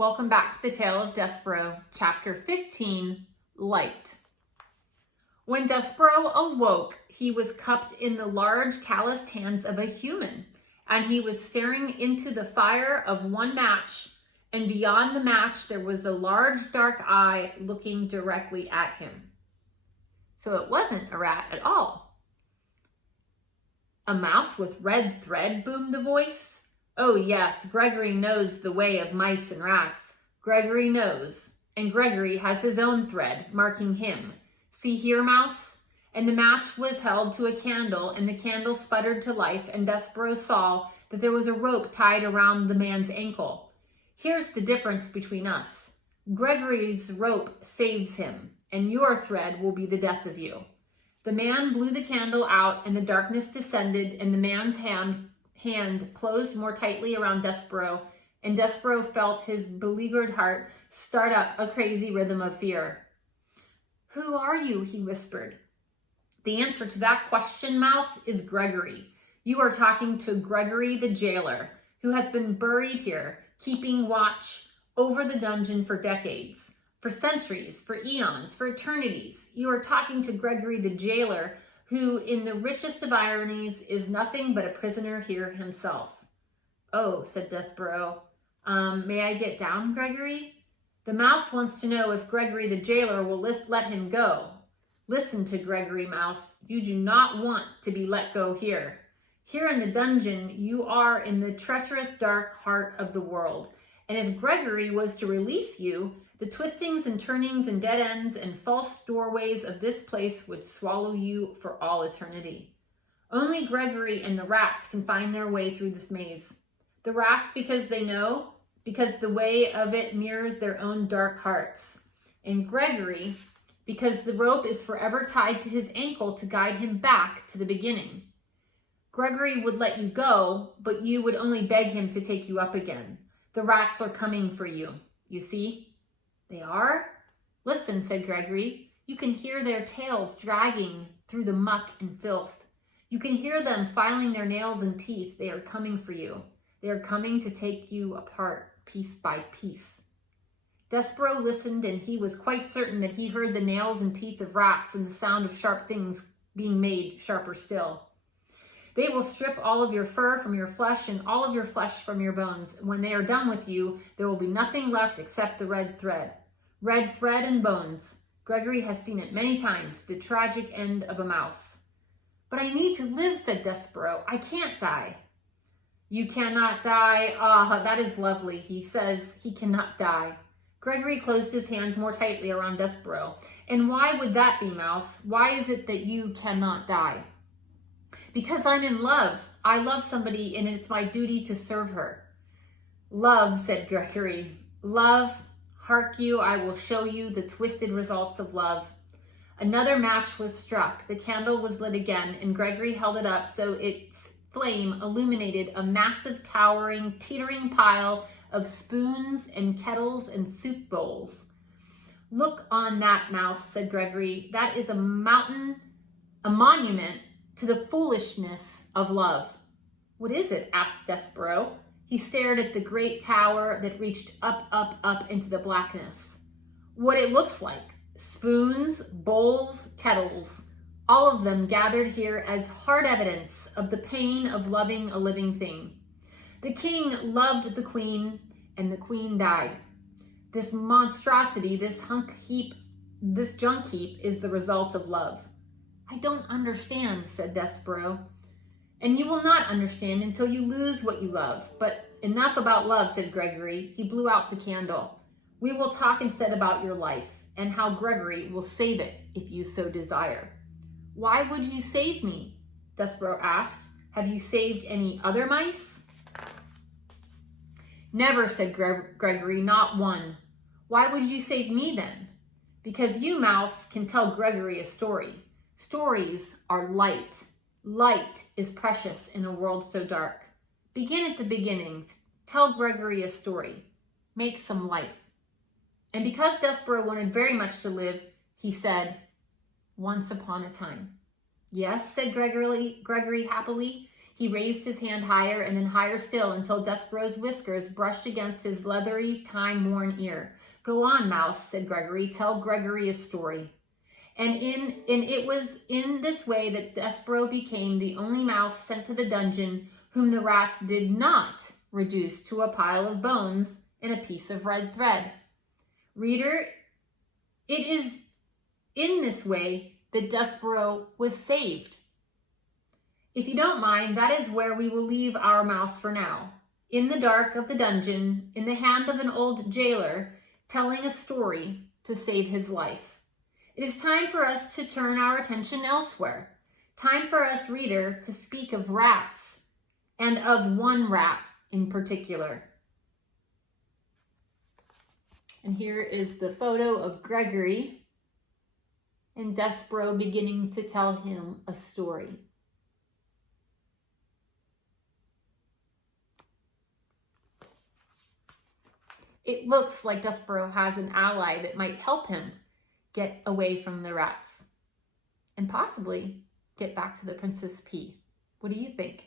Welcome back to the Tale of Despereaux, Chapter 15, Light. When Despereaux awoke, he was cupped in the large calloused hands of a human, and he was staring into the fire of one match, and beyond the match there was a large dark eye looking directly at him. So it wasn't a rat at all. A mouse with red thread, boomed the voice. Oh yes, Gregory knows the way of mice and rats. Gregory knows, and Gregory has his own thread, marking him. See here, mouse? And the match was held to a candle, and the candle sputtered to life, and Despereaux saw that there was a rope tied around the man's ankle. Here's the difference between us. Gregory's rope saves him, and your thread will be the death of you. The man blew the candle out, and the darkness descended, and the man's hand closed more tightly around Despereaux, and Despereaux felt his beleaguered heart start up a crazy rhythm of fear. Who are you? He whispered. The answer to that question, Mouse, is Gregory. You are talking to Gregory the jailer, who has been buried here, keeping watch over the dungeon for decades, for centuries, for eons, for eternities. You are talking to Gregory the jailer, who, in the richest of ironies, is nothing but a prisoner here himself. Oh, said Despereaux. May I get down, Gregory? The mouse wants to know if Gregory the jailer will let him go. Listen to Gregory, Mouse. You do not want to be let go here. Here in the dungeon, you are in the treacherous dark heart of the world. And if Gregory was to release you, the twistings and turnings and dead ends and false doorways of this place would swallow you for all eternity. Only Gregory and the rats can find their way through this maze. The rats because they know, because the way of it mirrors their own dark hearts. And Gregory because the rope is forever tied to his ankle to guide him back to the beginning. Gregory would let you go, but you would only beg him to take you up again. The rats are coming for you, you see? They are? Listen, said Gregory. You can hear their tails dragging through the muck and filth. You can hear them filing their nails and teeth. They are coming for you. They are coming to take you apart, piece by piece. Despereaux listened, and he was quite certain that he heard the nails and teeth of rats and the sound of sharp things being made sharper still. They will strip all of your fur from your flesh and all of your flesh from your bones. When they are done with you, there will be nothing left except the red thread. Red thread and bones. Gregory has seen it many times, the tragic end of a mouse. But I need to live, said Despereaux. I can't die. You cannot die. Ah, that is lovely. He says he cannot die. Gregory closed his hands more tightly around Despereaux. And why would that be, Mouse? Why is it that you cannot die? Because I'm in love. I love somebody, and it's my duty to serve her. Love, said Gregory. Love, hark you, I will show you the twisted results of love. Another match was struck. The candle was lit again, and Gregory held it up so its flame illuminated a massive, towering, teetering pile of spoons and kettles and soup bowls. Look on that, Mouse, said Gregory. That is a monument to the foolishness of love. What is it? Asked Despereaux. He stared at the great tower that reached up, up, up into the blackness. What it looks like. Spoons, bowls, kettles, all of them gathered here as hard evidence of the pain of loving a living thing. The king loved the queen, and the queen died. This monstrosity, this junk heap is the result of love. I don't understand, said Despereaux. And you will not understand until you lose what you love. But enough about love, said Gregory. He blew out the candle. We will talk instead about your life, and how Gregory will save it if you so desire. Why would you save me? Despereaux asked. Have you saved any other mice? Never, said Gregory, not one. Why would you save me then? Because you, Mouse, can tell Gregory a story. Stories are light. Light is precious in a world so dark. Begin at the beginning. Tell Gregory a story. Make some light. And because Despereaux wanted very much to live, he said, once upon a time. Yes, said Gregory happily. He raised his hand higher and then higher still until Despereaux's whiskers brushed against his leathery, time-worn ear. "Go on, Mouse," said Gregory. "Tell Gregory a story." And it was in this way that Despereaux became the only mouse sent to the dungeon whom the rats did not reduce to a pile of bones and a piece of red thread. Reader, it is in this way that Despereaux was saved. If you don't mind, that is where we will leave our mouse for now, in the dark of the dungeon, in the hand of an old jailer, telling a story to save his life. It is time for us to turn our attention elsewhere. Time for us, reader, to speak of rats, and of one rat in particular. And here is the photo of Gregory and Despereaux beginning to tell him a story. It looks like Despereaux has an ally that might help him get away from the rats and possibly get back to the Princess P. What do you think?